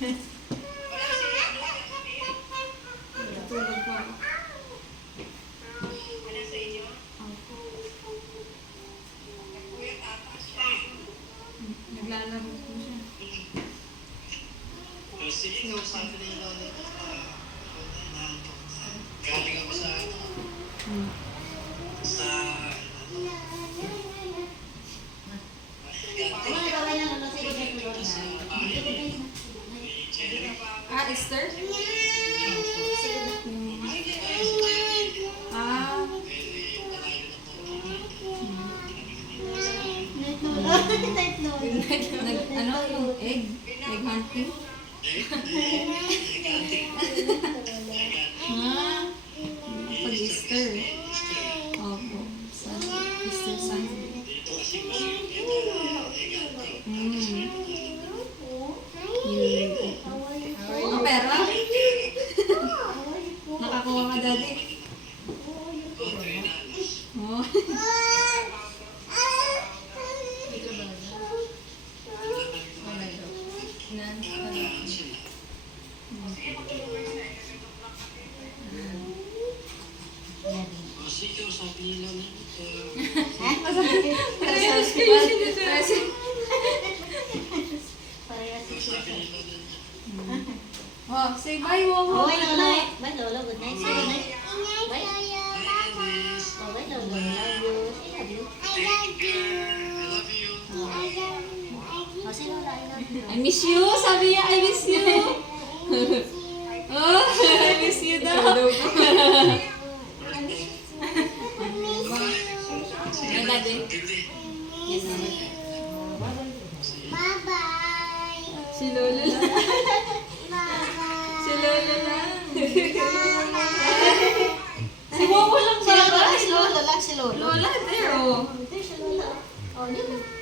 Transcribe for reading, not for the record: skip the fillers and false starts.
Natulog po ako. Naglalaro po siya. Sige, sabi na yung nanay ko, galing ako sa Esther? Ah. Ano yung egg? Egg hunting? Pag-Easter. Opo. Easter Sunday. Ang pera? Nakakuha ka, Daddy? Oh. Oh, say bye, Wowo. Bye, Lolo. Bye, Lolo. Good night. Say good night. Bye. Oh, bye, Lolo. I love you. Oh, say Lola, I love you. I miss you. Sabi niya, I miss you. Oh, I miss you daw. Ay, Daddy. Yes, Mama. Bye-bye. Si Lolo lang. Si Lolo lang. Si Wowo lang ba? Si Lola lang, si Lola. Lola, there, oh. There's si Lola. Oh, yun.